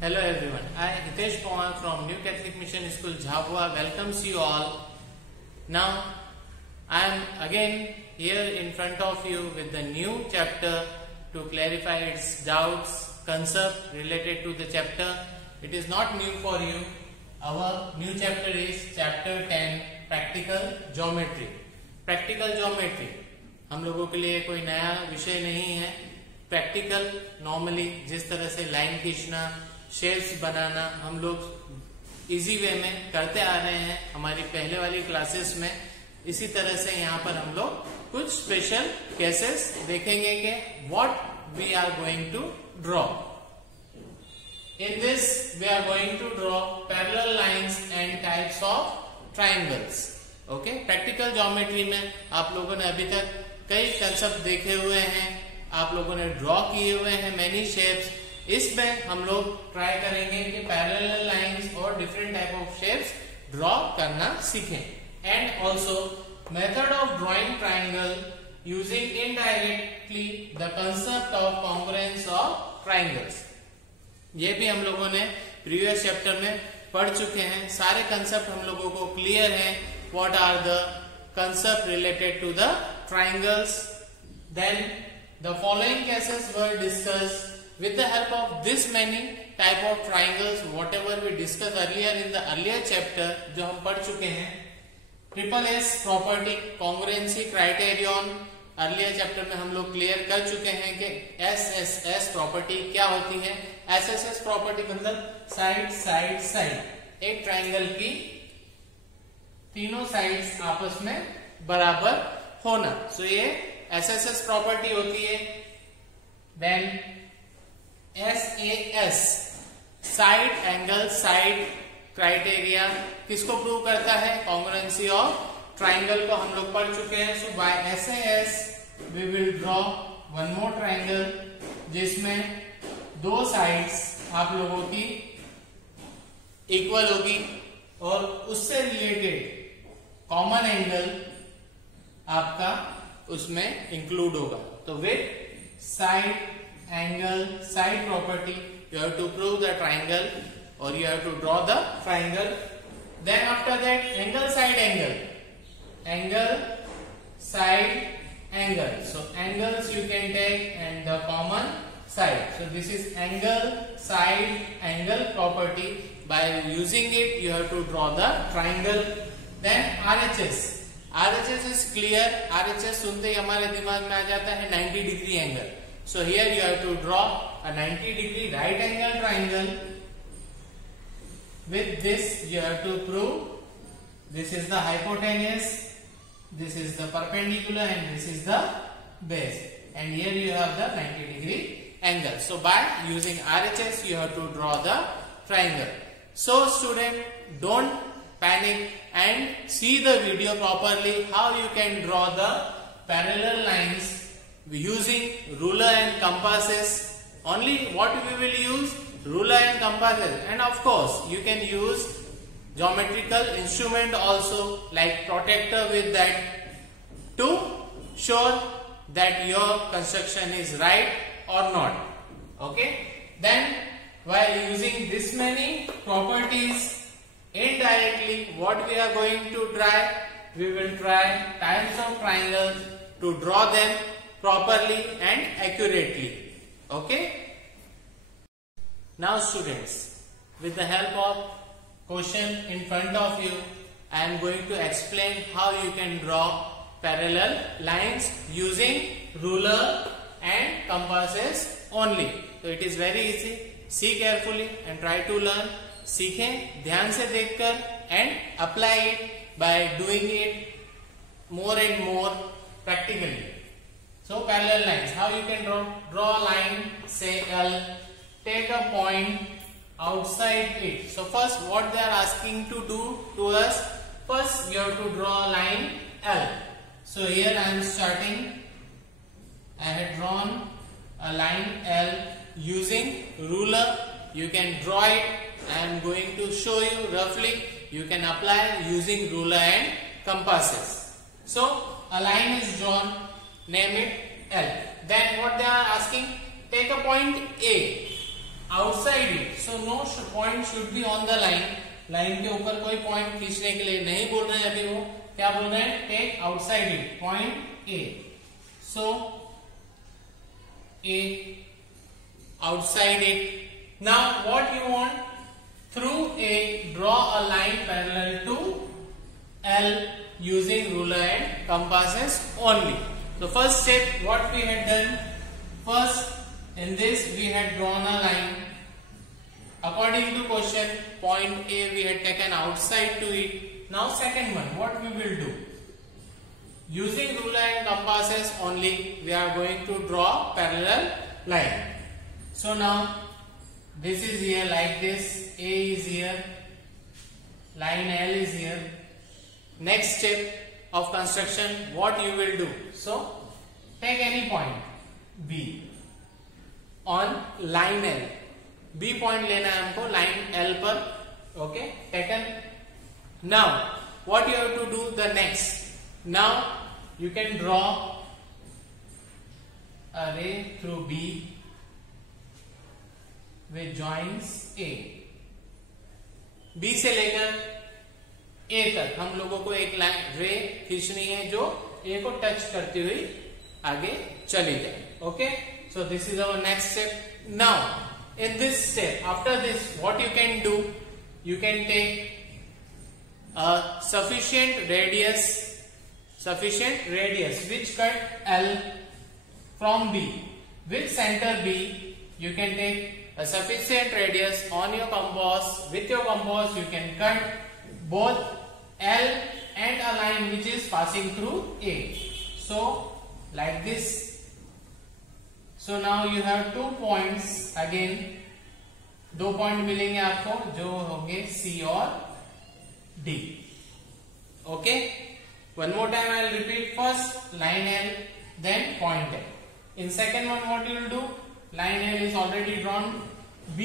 Hello everyone, I Hitesh Pawar from New Catholic Mission School Jhabua welcomes you all. Now I am again here in front of you with the new chapter to clarify its doubts, concept related to the chapter. It is not new for you. Our new chapter is chapter 10 Practical Geometry. Practical Geometry हम लोगों के लिए कोई नया विषय नहीं है. Practical normally जिस तरह से लाइन खींचना, शेप्स बनाना हम लोग इजी वे में करते आ रहे हैं हमारी पहले वाली क्लासेस में, इसी तरह से यहाँ पर हम लोग कुछ स्पेशल केसेस देखेंगे कि what we are going to draw. In this we are going to draw parallel lines and types of triangles. Okay, practical geometry में आप लोगों ने अभी तक कई कंसेप्ट देखे हुए हैं, आप लोगों ने ड्रॉ किए हुए हैं मैनी शेप्स. इसमें हम लोग ट्राई करेंगे कि पैरेलल लाइंस और different type of shapes draw करना सीखें. And also method of drawing triangle using indirectly the concept of congruence of triangles. ये भी हम लोगों ने प्रीवियस चैप्टर में पढ़ चुके हैं. सारे कंसेप्ट हम लोगों को क्लियर हैं. What are the concept related to the triangles. Then the following cases were discussed with the help of this many type of triangles whatever we discussed earlier in the earlier chapter जो हम पढ़ चुके हैं. Triple S property, congruency criterion earlier chapter में हम लोग clear कर चुके हैं कि एस प्रॉपर्टी क्या होती है. एस प्रॉपर्टी मतलब साइड साइड साइड, एक ट्राइंगल की तीनों साइड्स आपस में बराबर होना. सो ये एस प्रॉपर्टी होती है. Then SAS side angle side criteria किसको प्रूव करता है? कॉन्ग्रुएंसी ऑफ ट्राइंगल को हम लोग पढ़ चुके हैं. So by SAS we will draw one more triangle जिसमें दो साइड्स आप लोगों की इक्वल होगी और उससे रिलेटेड कॉमन एंगल आपका उसमें इंक्लूड होगा. तो with side angle side property you have to prove the triangle or you have to draw the triangle. Then after that angle side angle. So angles you can take and the common side. So this is angle side angle property. By using it you have to draw the triangle. Then RHS is clear. RHS सुनते ही हमारे दिमाग में आ जाता है 90 degree angle. So here you have to draw a 90 degree right angle triangle. With this you have to prove this is the hypotenuse, this is the perpendicular and this is the base. And here you have the 90 degree angle. So by using RHS you have to draw the triangle. So student, don't panic and see the video properly how you can draw the parallel lines using ruler and compasses. Only what we will use? Ruler and compasses. And of course you can use geometrical instrument also like protractor with that to show that your construction is right or not. Okay. Then while using this many properties indirectly what we are going to try? We will try types of triangles to draw them properly and accurately. Okay. Now students, with the help of question in front of you, I am going to explain how you can draw parallel lines using ruler and compasses only. So it is very easy. See carefully and try to learn. सीखें ध्यान से देखकर and apply it by doing it more and more practically. So parallel lines, how you can draw a line, say L, take a point outside it. So first what they are asking to do to us, first you have to draw a line L. So here I am starting, I had drawn a line L using ruler. You can draw it, I am going to show you roughly. You can apply using ruler and compasses. So a line is drawn, name it L. Then what they are asking, take a point A. outside it. So no point should be on the line. Line के ऊपर कोई point खींचने के लिए नहीं बोल रहे हैं अभी वो क्या बोल रहे हैं, take outside it point A. So A outside it. Now what you want? Through A, draw a line parallel to L using ruler and compasses only. So first step, what we had done, first in this we had drawn a line. According to question, point A we had taken outside to it. Now second one, what we will do? Using ruler and compasses only, we are going to draw parallel line. So now this is here like this, A is here, line L is here. Next step of construction, what you will do? So take any point B on line L. B point लेना है हमको line L पर. Okay, taken. Now what you have to do the next? Now you can draw a ray through B which joins A. B से लेकर A तक हम लोगों को एक लाइन रे खींचनी है जो A को टच करती हुई आगे चली जाए. Okay, so this is our next step. Now in this step, after this what you can do, you can take a sufficient radius which cut L from B. With center B you can take a sufficient radius on your compass. With your compass you can cut both L and a line which is passing through A. So like this. So now you have 2 points again. 2 point मिलेंगे आपको जो होंगे C और D. Okay, one more time I will repeat. First line L, then point L. In second one what you will do? Line L is already drawn. B,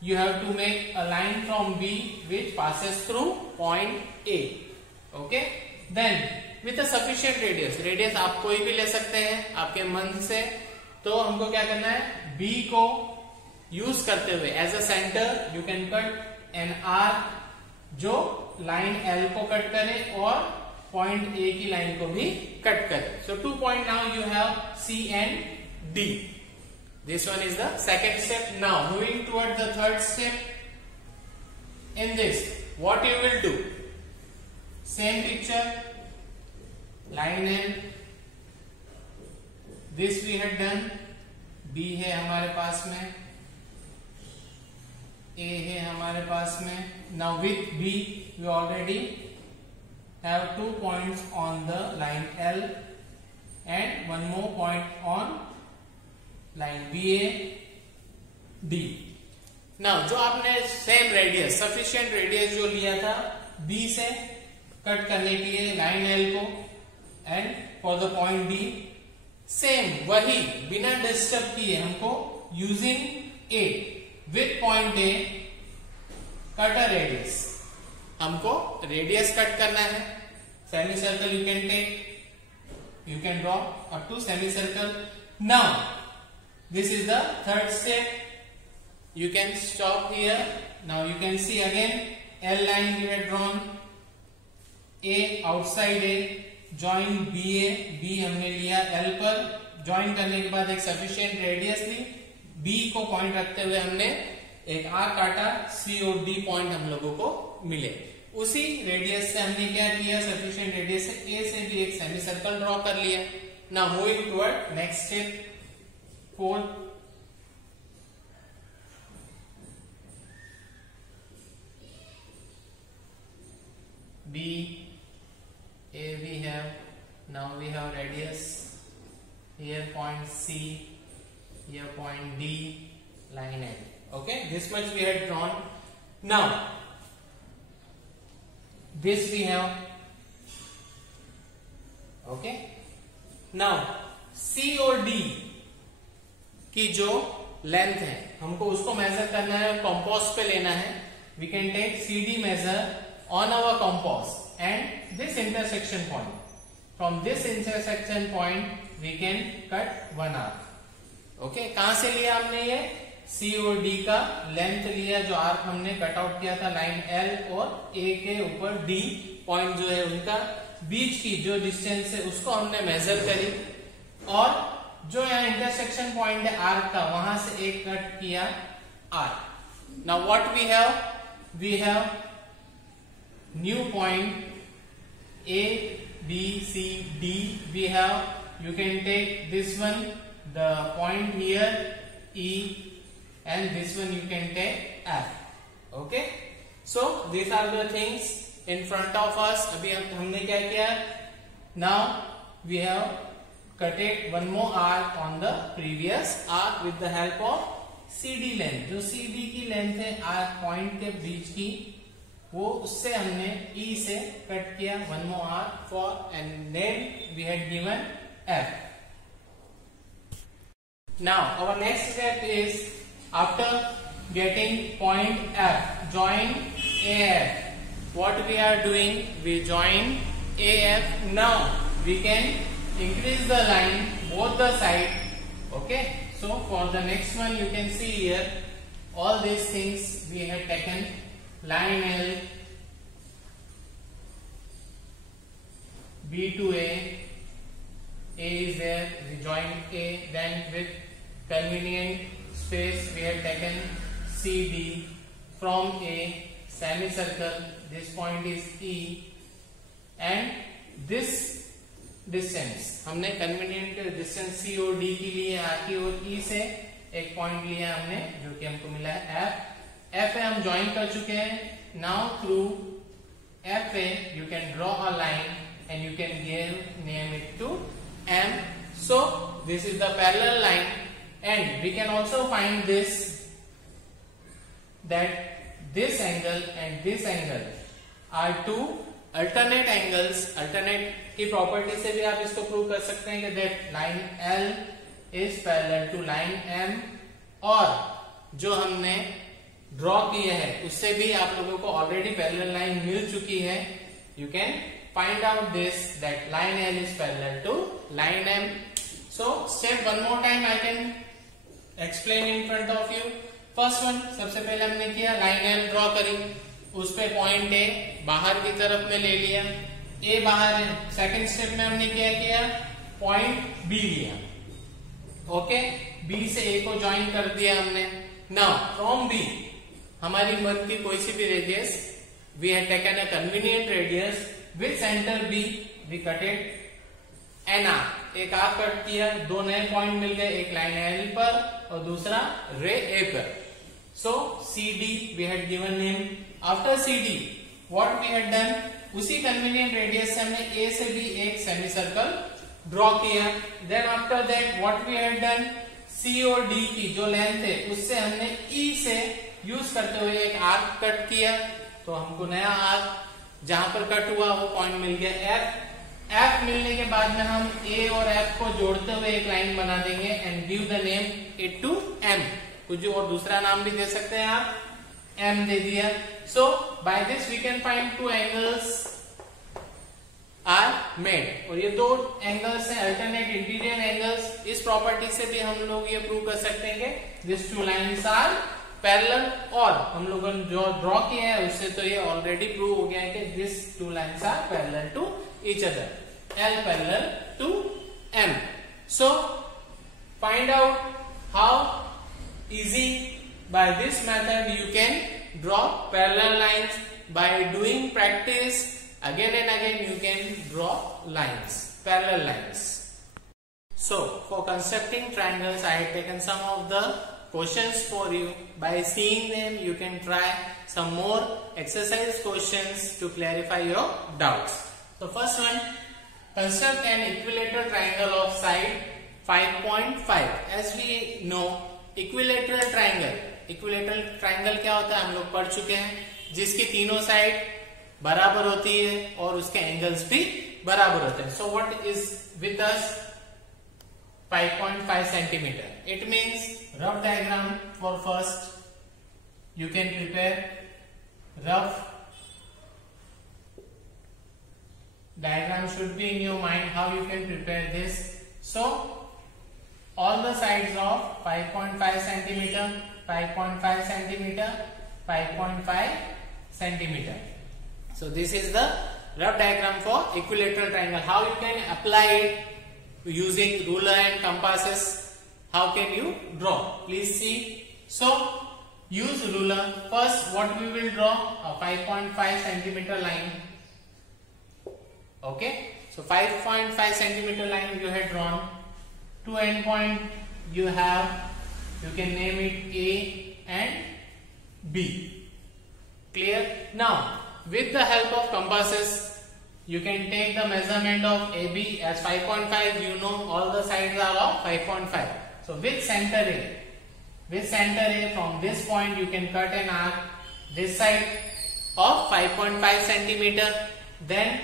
you have to make a line from B which passes through point A. Okay, then with a sufficient radius. Radius आप कोई भी ले सकते हैं आपके मन से. तो हमको क्या करना है, B को यूज करते हुए as a centre you can cut an arc जो लाइन L को कट करे और पॉइंट A की लाइन को भी कट करे. सो 2 point now you have C and D. This one is the second step. Now moving toward the third step. In this, what you will do? Same picture. Line L. This we had done. B है हमारे पास में, A है हमारे पास में. Now with B we already have 2 points on the line L and one more point on line BA D. Now जो आपने same radius sufficient radius जो लिया था B से कट करने के लिए लाइन L को and for the point B same वही बिना डिस्टर्ब किए हमको using A with point A cut a radius. हमको रेडियस कट करना है. Semicircle you can take, you can draw up to semicircle. Now this is the third step. You can stop here. Now you can see again L line we had drawn. A outside A, join BA. B हमने लिया L पर, join करने के बाद एक sufficient radius ली. B को point रखते हुए हमने एक आर्क काटा. C और D point हम लोगों को मिले. उसी रेडियस से हमने क्या किया, सफिशिएंट रेडियस से A से भी एक सेमी सर्कल ड्रॉ कर लिया. Now moving toward next step, fourth. B, A we have, now we have radius, here point C, here point D, line L. Okay, this much we had drawn. Now this we have. Okay, now C और D की जो length है हमको उसको major करना है, compass पे लेना है. We can take CD measure on our compass and this intersection point. From this intersection point we can cut one arc. Okay, कहां से लिया हमने ये, COD का लेंथ लिया, जो आर्क हमने कट आउट किया था लाइन L और A के ऊपर D पॉइंट जो है उनका बीच की जो डिस्टेंस है उसको हमने मेजर करी, और जो यहाँ इंटरसेक्शन पॉइंट है आर्क का वहां से एक कट किया arc. Now what we have new point A B C D we have, you can take this one, the point here E, and this one you can take F. Okay, so these are the things in front of us. अभी हमने क्या किया, now we have cutted one more arc on the previous arc with the help of CD length. जो CD की length है arc point के बीच की, वो उससे हमने E से कट किया one more arc for, and name we had given F. Now our next step is, after getting point F, join AF. What we are doing, we join AF. Now we can increase the line both the side. Okay, so for the next one you can see here all these things we have taken. Line L, B to A is there, we join A, then with convenient space we have taken CD. From A, semicircle, this point is E, and this distance हमने convenient distance COD के लिए आके और E से एक point लिया हमने जो कि हमको मिला है F. F हम ज्वाइन कर चुके हैं. Now through F you can draw a line and you can name it to M. So this is the parallel line, and we can also find this, that this angle and this angle are two alternate angles. Alternate की property से भी आप इसको prove कर सकते हैं कि that line L is parallel to line M, और जो हमने ड्रॉ किया है उससे भी आप लोगों को ऑलरेडी पैरेलल लाइन मिल चुकी है. You can find out this, that line L is parallel to line M. So step one more time I can explain in front of you. First one, सबसे पहले हमने किया लाइन L ड्रॉ करी, उस पे पॉइंट A बाहर की तरफ में ले लिया, A बाहर है. सेकेंड स्टेप में हमने क्या किया, पॉइंट B लिया. ओके, B से A को ज्वाइन कर दिया हमने. नाउ फ्रॉम B हमारी मन की कोई सी भी radius, we have taken a convenient radius with centre B, we cutted an arc, एक आर्क कट किया, दो नए पॉइंट मिल गए, एक लाइन L पर और दूसरा रे A पर. So CD we had given name. After CD what we had done, उसी कन्वीनियंट रेडियस से हमने A से भी एक सेमी सर्कल ड्रॉ किया. Then after that what we had done, COD की जो लेंथ है उससे हमने E से यूज करते हुए एक आर्क कट किया, तो हमको नया आर्क जहां पर कट हुआ वो पॉइंट मिल गया F. F मिलने के बाद में हम A और F को जोड़ते हुए एक लाइन बना देंगे and give the name it to M. कुछ और दूसरा नाम भी दे सकते हैं आप, M दे दिया. So by this we can find two angles are made, और ये दो एंगल्स हैं अल्टरनेट इंटीरियर एंगल्स. इस प्रॉपर्टी से भी हम लोग ये प्रूव कर सकते हैं कि this two lines are parallel, और हम लोगों ने जो ड्रॉ किया है उससे तो ये ऑलरेडी प्रूव हो गया है कि this two lines are parallel to each other, L parallel to M. So find out how easy by this method you can draw parallel lines. By doing practice again and again you can draw lines, parallel lines. So for constructing triangles I have taken some of the questions for you. By seeing them you can try some more exercise questions to clarify your doubts. So first one, construct an equilateral triangle of side 5.5. As we know equilateral triangle क्या होता है हम लोग पढ़ चुके हैं, जिसकी तीनों साइड बराबर होती है और उसके एंगल्स भी बराबर होते हैं. So what is with us 5.5 centimeter. It means rough diagram for first you can prepare. Rough diagram should be in your mind how you can prepare this. So all the sides of 5.5 centimeter. 5.5 centimeter, 5.5 centimeter. So this is the rough diagram for equilateral triangle. How you can apply it using ruler and compasses? How can you draw? Please see. So use ruler. First, what we will draw? A 5.5 centimeter line. Okay. So 5.5 centimeter line you have drawn. Two end point you have. You can name it A and B. Clear? Now, with the help of compasses, you can take the measurement of AB as 5.5. You know all the sides are of 5.5. So with center A, from this point you can cut an arc this side of 5.5 centimeter. Then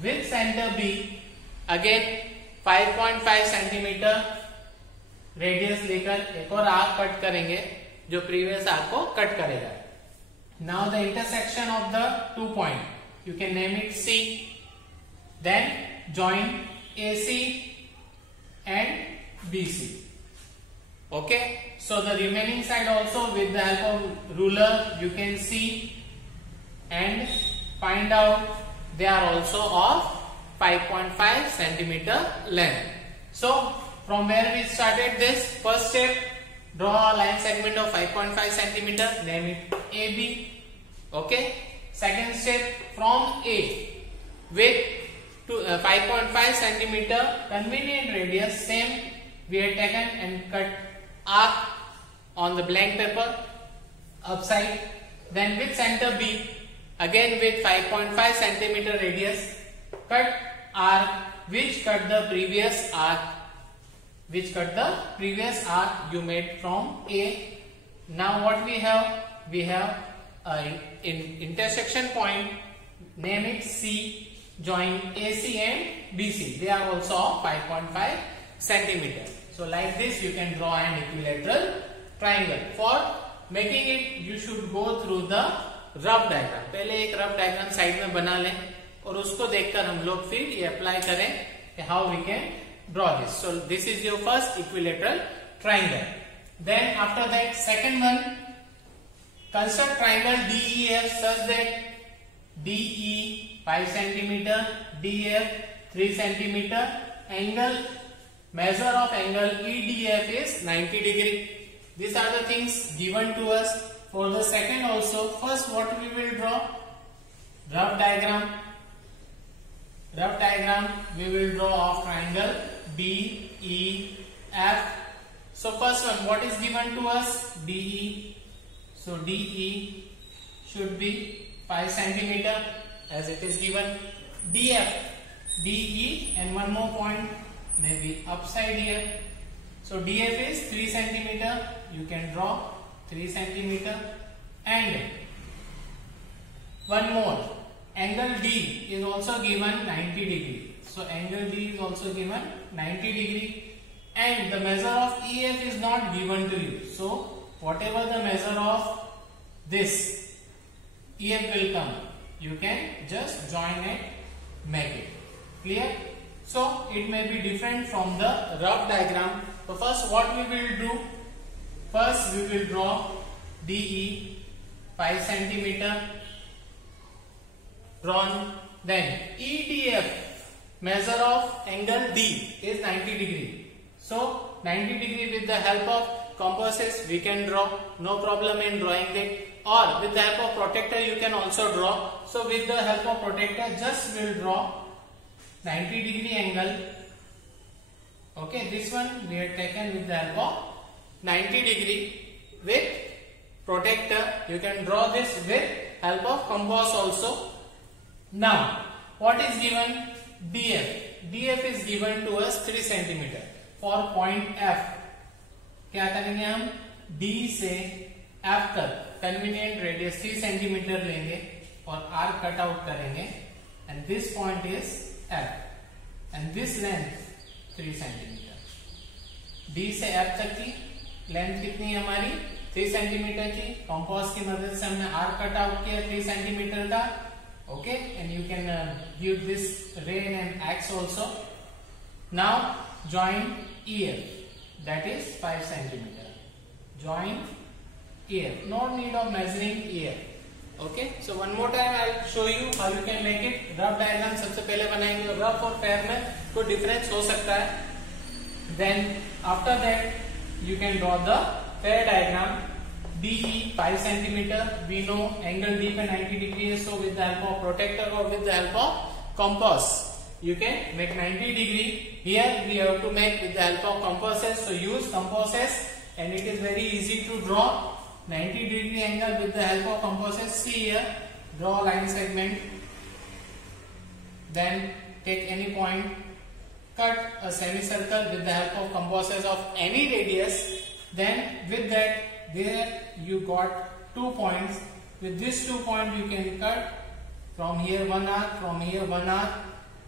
with center B, again 5.5 centimetre radius लेकर एक और arc cut करेंगे जो previous arc को cut करेगा. Now the intersection of the two point, you can name it C. Then join AC and BC. Okay, so the remaining side also with the help of ruler you can see and find out they are also of 5.5 centimeter length. So from where we started this first step, draw a line segment of 5.5 centimeter, name it AB. Okay, second step, from A with 5.5 centimeter convenient radius, same we have taken and cut arc on the blank paper upside. Then with center B, again with 5.5 centimeter radius, cut arc which cut the previous arc, you made from A. Now what we have? We have in intersection point, name it C, join AC and BC. They are also 5.5 centimeter. So like this you can draw an equilateral triangle. For making it you should go through the rough diagram. पहले एक rough diagram side में बना लें और उसको देखकर हम लोग फिर ये अप्लाई करें कि how we can draw this. So this is your first equilateral triangle. Then after that, second one, construct triangle DEF such that DE 5 centimeter, DF 3 centimeter, angle, measure of angle EDF is 90 degree. These are the things given to us. For the second also, first what we will draw? Rough diagram we will draw of triangle DEF. So first one, what is given to us? DE. So DE should be 5 centimeter as it is given. DF, DE and one more point maybe upside here. So DF is 3 centimeter. You can draw 3 centimeter. And one more, angle D is also given 90 degree. So angle D is also given 90 degree. And the measure of EF is not given to you. So whatever the measure of this EF will come, you can just join it, make it. Clear? So it may be different from the rough diagram. So first what we will do? First we will draw DE 5 centimeter drawn. Then EDF, measure of angle D is 90 degree. So 90 degree with the help of compasses we can draw. No problem in drawing it. Or with the help of protractor you can also draw. So with the help of protractor just will draw 90 degree angle. Okay, this one we have taken with the help of 90 degree with protractor. You can draw this with help of compass also. Now what is given? DF. DF is given to us 3 centimeter. For point F क्या करेंगे हम? D से F तक convenient radius 3 centimeter लेंगे और arc cut out करेंगे. And this point is F. And this length 3 centimeter. D से F तक की length कितनी है हमारी? 3 centimeter की. Compass की मदद से हमने arc cut out किया 3 centimeter का. Okay, and you can give this ray and axe also. Now join EF, that is 5 centimeter. Join here. No need of measuring here. Okay. So one more time I'll show you how you can make it. Rough diagram सबसे पहले बनाएंगे. Rough और fair में कोई difference हो सकता है. Then after that you can draw the fair diagram. DE 5 centimeter. We know angle D पे 90 degrees. So with the help of protractor or with the help of compass, you can make 90 degree. Here we have to make with the help of compasses. So use compasses, and it is very easy to draw 90 degree angle with the help of compasses. See here, draw line segment. Then take any point, cut a semicircle with the help of compasses of any radius. Then with that, there you got 2 points. With these 2 points you can cut from here 1 arc, from here 1 arc.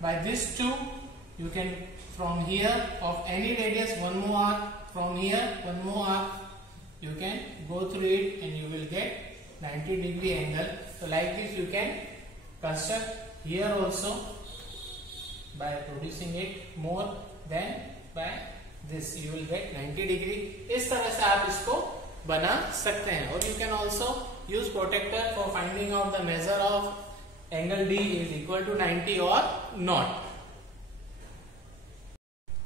By this 2 you can from here of any radius 1 more arc, from here 1 more arc. You can go through it and you will get 90 degree angle. So like this you can construct here also by producing it more than by this. You will get 90 degree. इस तरह से आप इसको बना सकते हैं. और you can also use protractor for finding out the measure of angle D is equal to 90 or not.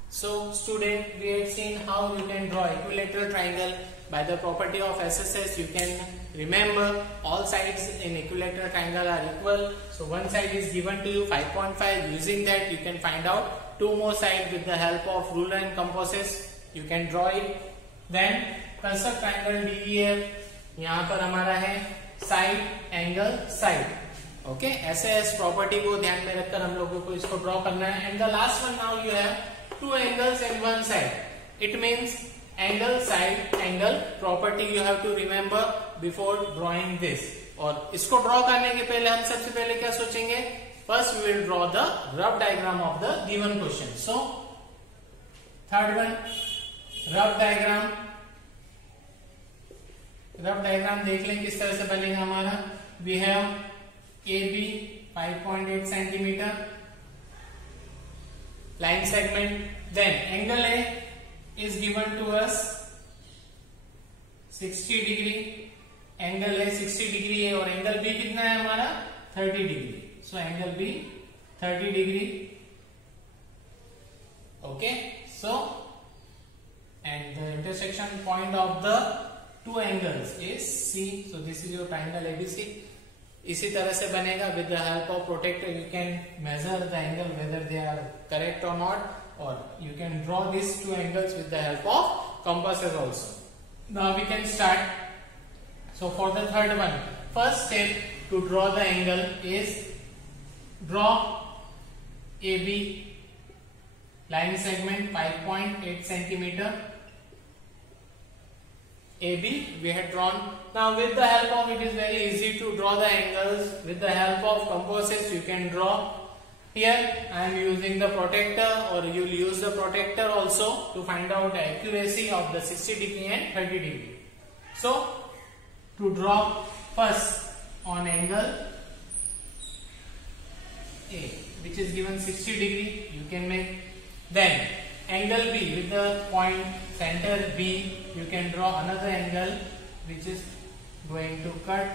So student, we have seen how you can draw equilateral triangle. By the property of SSS, you can remember all sides in equilateral triangle are equal. So one side is given to you 5.5. Using that, you can find out 2 more sides with the help of ruler and compasses. You can draw it. Then construct triangle DEF. यहाँ पर हमारा है side angle side. Okay, SSS property को ध्यान में रखकर हम लोगों को इसको draw करना है. And the last one, now you have 2 angles and 1 side. It means angle side angle property you have to remember before drawing this. और इसको draw करने के पहले हम सबसे पहले क्या सोचेंगे? First we will draw the rough diagram of the given question. So third one, rough diagram. Rough diagram देख लें किस तरह से बनेगा हमारा. We have AB 5.8 centimeter line segment. Then angle A is given to us 60 degree. Angle A 60 degree है और angle B कितना है हमारा 30 degree. So angle B 30 degree. Okay. So and the intersection point of the 2 angles is C. So this is your triangle ABC. इसी तरह से बनेगा. With the help of protractor you can measure the angle whether they are correct or not. Or you can draw these 2 angles with the help of compasses also. Now we can start. So for the third one, first step to draw the angle is draw AB line segment 5.8 centimeter. AB we had drawn. Now with the help of, it is very easy to draw the angles. With the help of compasses you can draw. Here I am using the protractor, or you will use the protractor also to find out the accuracy of the 60 degree and 30 degree. So to draw first on angle A, which is given 60 degree, you can make. Then angle B with the point center B, you can draw another angle which is going to cut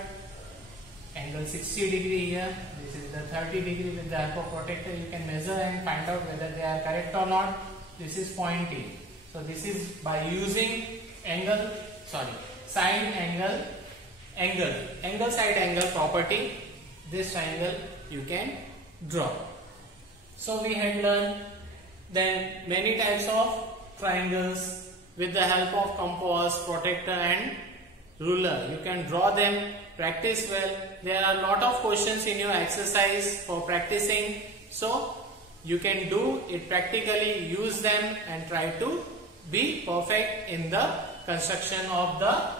angle 60 degree here. This is the 30 degree. With the help of protractor you can measure and find out whether they are correct or not. This is point A. So this is by using side angle side angle property. This triangle you can draw. So we had learned then many types of triangles with the help of compass, protractor and ruler. You can draw them. Practice well. There are a lot of questions in your exercise for practicing. So you can do it practically, use them and try to be perfect in the construction of the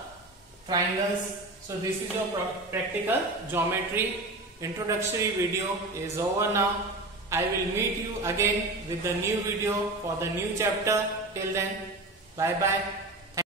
triangles. So this is your practical geometry. Introductory video is over now. I will meet you again with the new video for the new chapter. Till then, bye bye.